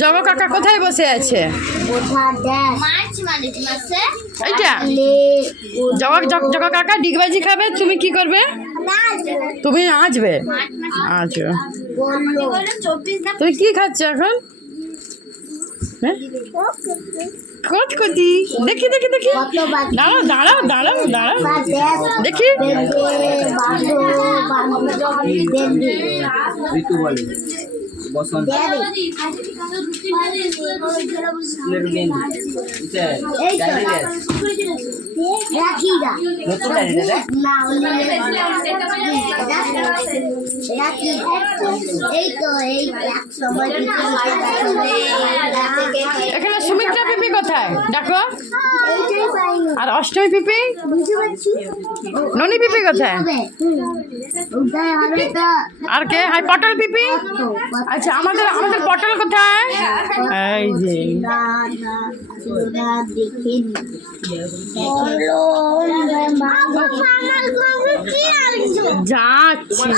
জগো কাকা কোথায় বসে আছে? এইটা জগো কাকা ডিগবাজি খাবে, তুমি কি করবে? তুমি নাচবে? আচ্ছা, তুমি কি খাচ্ছ এখন? কচকচি দেখি দেখি দেখি, দাঁড়াও দাঁড়াও দাঁড়াও দাঁড়াও দেখি। এখানে সুমিত্রা পিপি কোথায় ডাকো? আর অষ্টমী পিপি, ননি পিপি কোথায়? আর কে? হাই পটল পিপি। আচ্ছা, আমাদের আমাদের পটল কোথায়? এই যে যাচ্ছি।